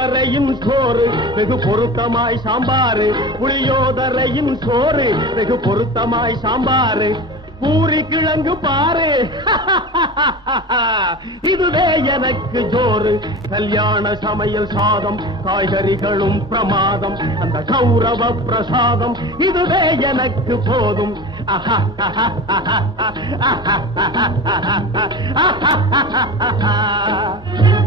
புளியோதரையின் சோறு வெகு பொருத்தமாய் சாம்பாரு புளியோதரையின் சோறு வெகு பொருத்தமாய் சாம்பாரு பூரி கிழங்கு பாரு இதுவே எனக்கு ஜோறு. கல்யாண சமையல் சாதம் காய்கறிகளும் பிரமாதம். அந்த கௌரவ பிரசாதம் இதுவே எனக்கு போதும். ஜோரான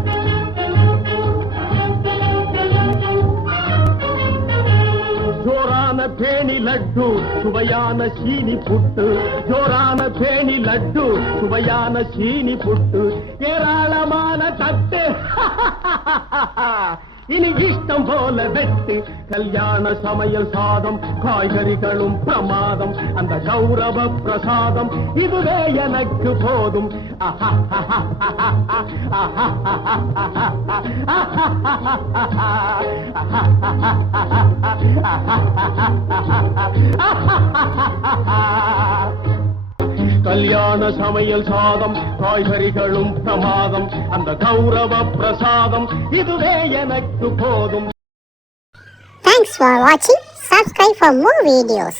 பேணி லட்டு சுவையான சீனி புட்டு ஜோரான பேணி லட்டு சுவையான சீனி புட்டு ஏராளமான தட்டு இனி இஷ்டம் போல வெட்டு கல்யாண சமையல் சாதம் காய்கறிகளும் பிரமாதம் அந்த கௌரவ பிரசாதம் இதுவே எனக்கு போதும். ஆஹா கல்யாண சமையல் சாதம் காய்கறிகளும் பிரமாதம் அந்த கௌரவ பிரசாதம் இதுவே எனக்கு போதும் Thanks for watching. Subscribe for more videos.